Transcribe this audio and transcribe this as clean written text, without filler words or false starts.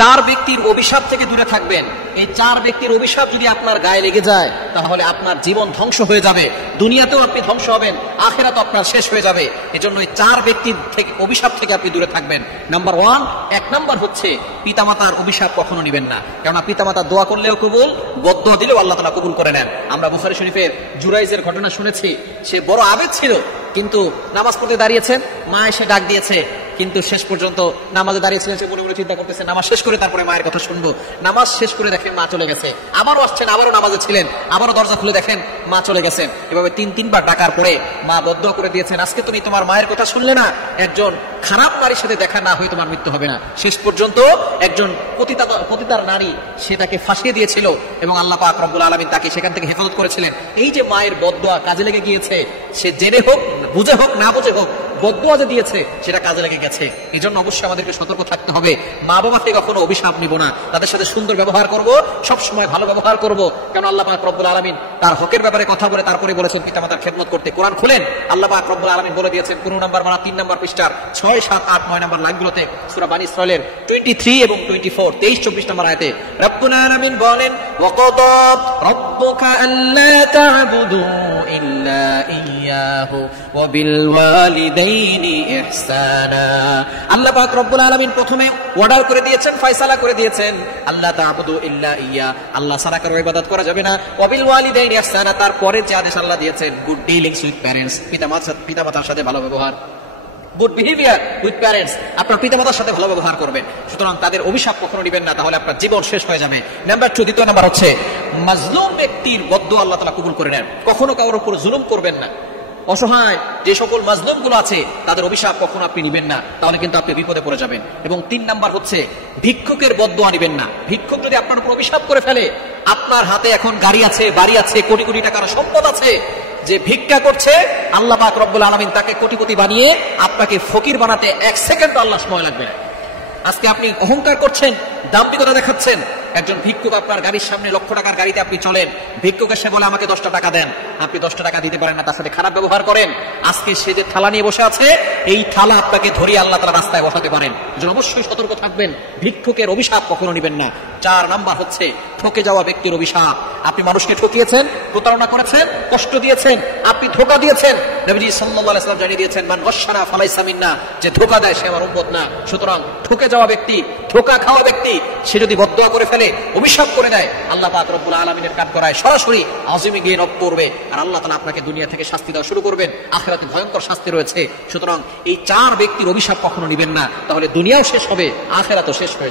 চার ব্যক্তির অভিশাপ থেকে দূরে থাকবেন। এই চার ব্যক্তির অভিশাপ যদি আপনার গায়ে লেগে যায় তাহলে আপনার জীবন ধ্বংস হয়ে যাবে, দুনিয়াতেও আপনি ধ্বংস হবেন, আখিরাতেও আপনার শেষ হয়ে যাবে। এজন্য এই চার ব্যক্তির থেকে অভিশাপ থেকে আপনি দূরে থাকবেন। নাম্বার ওয়ান, এক নাম্বার হচ্ছে পিতামাতার অভিশাপ কখনো নেবেন না। কেননা পিতামাতার দোয়া করলেও কবুল, বদদোয়া দিলেও আল্লাহ তাআলা কবুল করে নেন। আমরা বুখারী শরীফের জুরাইজের ঘটনা শুনেছি। সে বড় আবেদ ছিল, কিন্তু নামাজ পড়তে দাঁড়িয়েছেন, মা এসে ডাক দিয়েছে, কিন্তু শেষ পর্যন্ত নামাজে দাঁড়িয়েছিলেন, সে মনে মনে চিন্তা করতেছে নামাজ শেষ করে তারপরে মায়ের কথা শুনবো। নামাজ শেষ করে দেখেন মা চলে গেছে, আবারও আসছেন, আবারও নামাজে ছিলেন, আবারও দরজা খুলে দেখেন মা চলে গেছেন। এভাবে তিনবার ডাকার পরে মা বদদোয়া করে দিয়েছেন, আজকে তুমি তোমার মায়ের কথা শুনলে না, একজন খারাপ নারীর সাথে দেখা না হয়ে তোমার মৃত্যু হবে না। শেষ পর্যন্ত একজন পতিতার নারী সেটাকে ফাঁসিয়ে দিয়েছিল এবং আল্লাহ পাক রব্বুল আলামিন তাকে সেখান থেকে হেফাজত করেছিলেন। এই যে মায়ের বদদোয়া কাজে লেগে গিয়েছে, সে জেনে হোক, বুঝে হোক, না বুঝে হোক, বদদোয়া যে দিয়েছে সেটা কাজে লেগে গেছে। এই জন্য অবশ্যই আমাদেরকে সতর্ক থাকতে হবে। মা বাবাকে কখনো অভিশাপ নিব না, তাদের সাথে সুন্দর ব্যবহার করব, সব সময় ভালো ব্যবহার করব। কেন আল্লাহ পাক রব্বুল আলামিন তার হকের ব্যাপারে কথা বলে তারপরে বলেছেন পিতামাতার খেদমত করতে। কোরআন খুলেন, আল্লাহ পাক রব্বুল আলামিন বলে দিয়েছেন 15 নম্বর 3 নম্বর পৃষ্ঠার 6, 7, 8, 9 নম্বর লাইনগুলোতে সূরা বানী ইসরাঈলের 23 এবং 24, 23, 24 নম্বর আয়াতে রব্বুল আলামিন বলেন, ওয়াকাদা রাব্বুকা আল্লা তা'বুদু ইল্লা ইয়্যাহু ওয়া বিল ওয়ালিদাইনি ইহসানা। আল্লাহ পাক রব্বুল আলামিন প্রথমে অর্ডার করে দিয়েছেন, ফয়সালা করে দিয়েছেন, আল্লাহ তা'বুদু ইল্লা ইয়্যা, আল্লাহ ছাড়া কারো ইবাদত করা যাবে না। ওয়া বিল ওয়ালিদাইনি ইহসানা, তারপরে যে আদেশ আল্লাহ দিয়েছেন, গুড ডিলিংস উইথ প্যারেন্টস, পিতামাতার সাথে ভালো ব্যবহার, গুড বিহেভিয়ার উইথ প্যারেন্টস, আপনার পিতামাতার সাথে ভালো ব্যবহার করবেন। সুতরাং তাদের অভিশাপ কখনো নেবেন না, তাহলে আপনার জীবন শেষ হয়ে যাবে। নাম্বার 2, দ্বিতীয় নাম্বার হচ্ছে মাজলুম ব্যক্তির বদদোয়া আল্লাহ তাআলা কবুল করে নেন। কখনো কারোর উপর জুলুম করবেন না। অসহায় যে সকল মাজলুম গুলো আছে তাদের অভিশাপ কখনো আপনি নেবেন না, তাহলে কিন্তু আপনি বিপদে পড়ে যাবেন। এবং 3 নাম্বার হচ্ছে ভিক্ষুকের বদদোয়া নেবেন না। ভিক্ষুক যদি আপনার উপর অভিশাপ করে ফেলে, আপনার হাতে এখন গাড়ি আছে, বাড়ি আছে, কোটি কোটি টাকার সম্পদ আছে, যে ভিক্ষা করছে আল্লাহ পাক রব্বুল আলামিন তাকে কোটিপতি বানিয়ে আপনাকে ফকির বানাতে 1 সেকেন্ড আল্লাহ সময় লাগবে না। আজকে আপনি অহংকার করছেন, দাম্ভিকতা দেখাচ্ছেন, একজন ভিক্ষুক আপনার গাড়ির সামনে, লক্ষ টাকার গাড়িতে আপনি চলেন, ভিক্ষুক এসে বলে আমাকে 10টা টাকা দেন, আপনি 10টা টাকা দিতে পারেন না, তার সাথে খারাপ ব্যবহার করেন। আজকে সে যে থালা নিয়ে বসে আছে, এই থালা আপনাকে ধরিয়ে আল্লাহ তাআলা রাস্তায় বসাতে পারেন। এজন্য অবশ্যই সতর্ক থাকবেন, ভিক্ষুকের অভিশাপ কখনো নেবেন না। 4 নাম্বার হচ্ছে ঠকে যাওয়া ব্যক্তির অভিশাপ। আপনি মানুষকে ঠকিয়েছেন, প্রতারণা করেছেন, কষ্ট দিয়েছেন, আপনি ধোঁকা দিয়েছেন। নবীজি সাল্লাল্লাহু আলাইহি ওয়াসাল্লাম জানিয়ে দিয়েছেন, মান গশশানা ফালাইসা মিন্না, যে ধোঁকা দেয় সে আমার উম্মত না। সুতরাং ঠকে যাওয়া ব্যক্তি, ধোঁকা খাওয়া ব্যক্তি, সে যদি বদদোয়া করে ফেলে, অভিশাপ করে দেয়, আল্লাহ পাক রব্বুল আলামিনের কাঠ করায় সরাসরি আযিমে গিয়ে নক করবে, আর আল্লাহ তাআলা আপনাকে দুনিয়া থেকে শাস্তি দেওয়া শুরু করবেন, আখিরাতে ভয়ঙ্কর শাস্তি রয়েছে। সুতরাং এই 4 ব্যক্তির অভিশাপ কখনো নেবেন না, তাহলে দুনিয়াও শেষ হবে, আখিরাতও শেষ হবে।